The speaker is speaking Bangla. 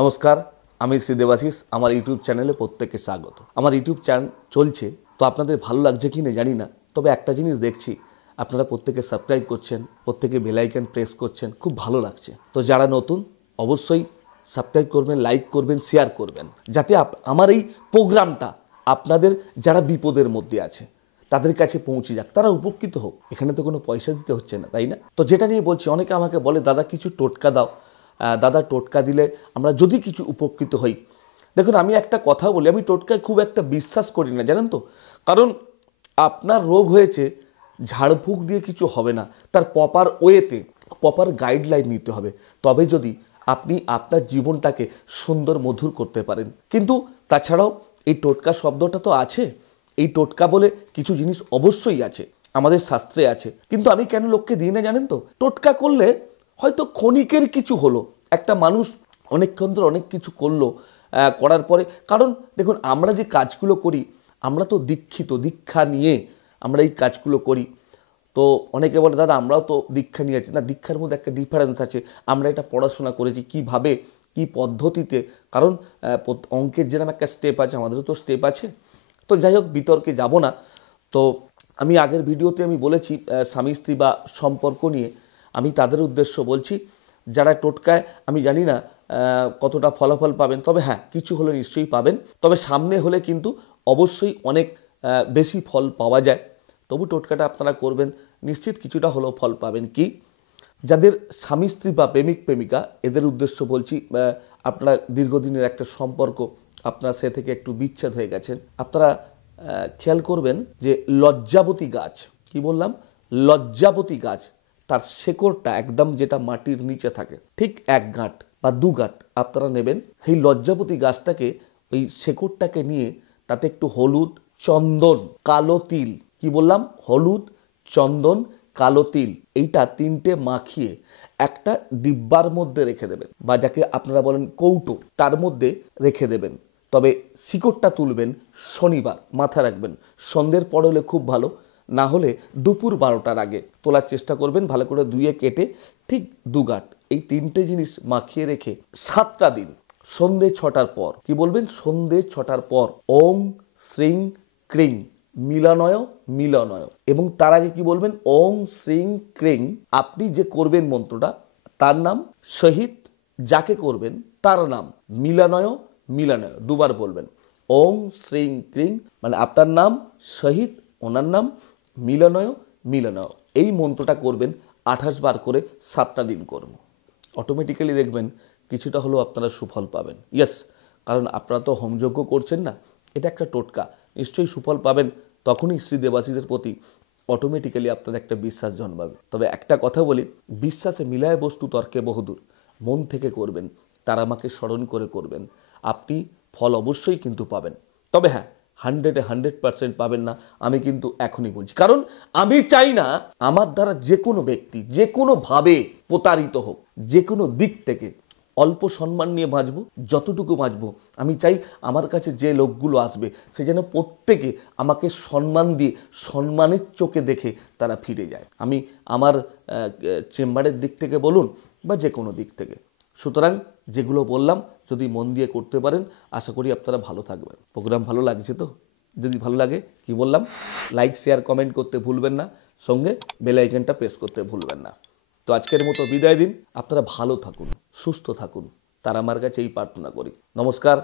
নমস্কার, আমি শ্রী দেবাশিস। আমার ইউটিউব চ্যানেলে প্রত্যেককে স্বাগত। আমার ইউটিউব চ্যানেল চলছে, তো আপনাদের ভালো লাগছে কি না জানি না, তবে একটা জিনিস দেখছি, আপনারা প্রত্যেকে সাবস্ক্রাইব করছেন, প্রত্যেকে বেল আইকন প্রেস করছেন, খুব ভালো লাগছে। তো যারা নতুন অবশ্যই সাবস্ক্রাইব করবেন, লাইক করবেন, শেয়ার করবেন, যাতে আমার এই প্রোগ্রামটা আপনাদের যারা বিপদের মধ্যে আছে তাদের কাছে পৌঁছে যাক, তারা উপকৃত হোক। এখানে তো কোনো পয়সা দিতে হচ্ছে না, তাই না? তো যেটা নিয়ে বলছি, অনেকে আমাকে বলে দাদা কিছু টোটকা দাও, দাদা টোটকা দিলে আমরা যদি কিছু উপকৃত হই। দেখুন, আমি একটা কথা বলি, আমি টোটকায় খুব একটা বিশ্বাস করি না, জানেন তো। কারণ আপনার রোগ হয়েছে, ঝাড়ফুঁক দিয়ে কিছু হবে না, তার প্রপার ওয়েতে প্রপার গাইডলাইন নিতে হবে, তবে যদি আপনি আপনার জীবনটাকে সুন্দর মধুর করতে পারেন। কিন্তু তাছাড়াও এই টোটকা শব্দটা তো আছে, এই টোটকা বলে কিছু জিনিস অবশ্যই আছে, আমাদের শাস্ত্রে আছে। কিন্তু আমি কেন লোককে দিই না জানেন তো? টোটকা করলে হয়তো ক্ষণিকের কিছু হলো, একটা মানুষ অনেকক্ষণ ধরে অনেক কিছু করলো, করার পরে, কারণ দেখুন আমরা যে কাজগুলো করি, আমরা তো দীক্ষিত, দীক্ষা নিয়ে আমরা এই কাজগুলো করি। তো অনেকে বলে দাদা আমরাও তো দীক্ষা নিয়েছি। না, দীক্ষার মধ্যে একটা ডিফারেন্স আছে। আমরা এটা পড়াশোনা করেছি কিভাবে, কি পদ্ধতিতে, কারণ অঙ্কের যেরকম একটা স্টেপ আছে, আমাদেরও তো স্টেপ আছে। তো যাই হোক, বিতর্কে যাব না। তো আমি আগের ভিডিওতে আমি বলেছি স্বামী স্ত্রী বা সম্পর্ক নিয়ে, আমি তাদের উদ্দেশ্য বলছি যারা টোটকায়, আমি জানি না কতটা ফলাফল পাবেন, তবে হ্যাঁ কিছু হলে নিশ্চয়ই পাবেন। তবে সামনে হলে কিন্তু অবশ্যই অনেক বেশি ফল পাওয়া যায়। তবু টোটকাটা আপনারা করবেন, নিশ্চিত কিছুটা হলেও ফল পাবেন। কি, যাদের স্বামী স্ত্রী বা প্রেমিক প্রেমিকা, এদের উদ্দেশ্য বলছি, আপনারা দীর্ঘদিনের একটা সম্পর্ক, আপনারা সে থেকে একটু বিচ্ছেদ হয়ে গেছেন, আপনারা খেয়াল করবেন যে লজ্জাবতী গাছ, কি বললাম, লজ্জাবতী গাছ, তার শেকড়টা একদম যেটা মাটির নিচে থাকে, ঠিক 1 গাঁট বা 2 গাঁট আপনারা নেবেন। সেই লজ্জাবতী গাছটাকে, ওই শেকড়টাকে নিয়ে তাতে একটু হলুদ, চন্দন, কালো তিল, কি বললাম, হলুদ, চন্দন, কালো তিল, এইটা 3টে মাখিয়ে একটা ডিব্বার মধ্যে রেখে দেবেন, বা যাকে আপনারা বলেন কৌটো, তার মধ্যে রেখে দেবেন। তবে শিকড়টা তুলবেন শনিবার, মাথায় রাখবেন। সন্ধ্যের পর হলে খুব ভালো, না হলে দুপুর 12টার আগে তোলার চেষ্টা করবেন। ভালো করে ধুয়ে কেটে ঠিক 2 গাঁট এই 3টে জিনিস মাখিয়ে রেখে 7টা দিন সন্ধ্যে 6টার পর, কি বলবেন, সন্ধ্যে 6টার পর ওং শ্রীং ক্রিং মিলনয় মিলনয়, এবং তার আগে কি বলবেন, ওং শ্রীং ক্রিং, আপনি যে করবেন মন্ত্রটা তার নাম, শহীদ যাকে করবেন তার নাম, মিলনয় মিলনয়, 2বার বলবেন। ওং শ্রীং ক্রিং মানে আপনার নাম, শহীদ ওনার নাম, মিলনয় মিলনয়, এই মন্ত্রটা করবেন 28 বার করে, 7টা দিন করুন। অটোমেটিক্যালি দেখবেন কিছুটা হলেও আপনারা সুফল পাবেন। ইয়েস, কারণ আপনারা তো হোমযজ্ঞ করছেন না, এটা একটা টোটকা, নিশ্চয়ই সুফল পাবেন। তখনই শ্রী দেবাশিসের প্রতি অটোমেটিক্যালি আপনাদের একটা বিশ্বাস জন্মাবে। তবে একটা কথা বলি, বিশ্বাসে মিলায় বস্তু তর্কে বহুদূর, মন থেকে করবেন, তারা আমাকে স্মরণ করে করবেন, আপনি ফল অবশ্যই কিন্তু পাবেন। তবে হ্যাঁ, 100% পাবেন না, আমি কিন্তু এখনই বলছি। কারণ আমি চাই না আমার দ্বারা যে কোনো ব্যক্তি যে কোনোভাবে প্রতারিত হোক, যে কোনো দিক থেকে। অল্প সম্মান নিয়ে বাঁচবো, যতটুকু বাঁচবো। আমি চাই আমার কাছে যে লোকগুলো আসবে, সে যেন প্রত্যেকে আমাকে সম্মান দিয়ে, সম্মানের চোখে দেখে তারা ফিরে যায়। আমি আমার চেম্বারের দিক থেকে বলুন বা যে কোনো দিক থেকে। সুতরাং যেগুলো বললাম যদি মন দিয়ে করতে পারেন, আশা করি আপনারা ভালো থাকবেন। প্রোগ্রাম ভালো লাগছে তো? যদি ভালো লাগে, কি বললাম, লাইক শেয়ার কমেন্ট করতে ভুলবেন না, সঙ্গে বেল আইকনটা প্রেস করতে ভুলবেন না। তো আজকের মতো বিদায় দিন, আপনারা ভালো থাকুন, সুস্থ থাকুন, তার আমার কাছে এই প্রার্থনা করি। নমস্কার।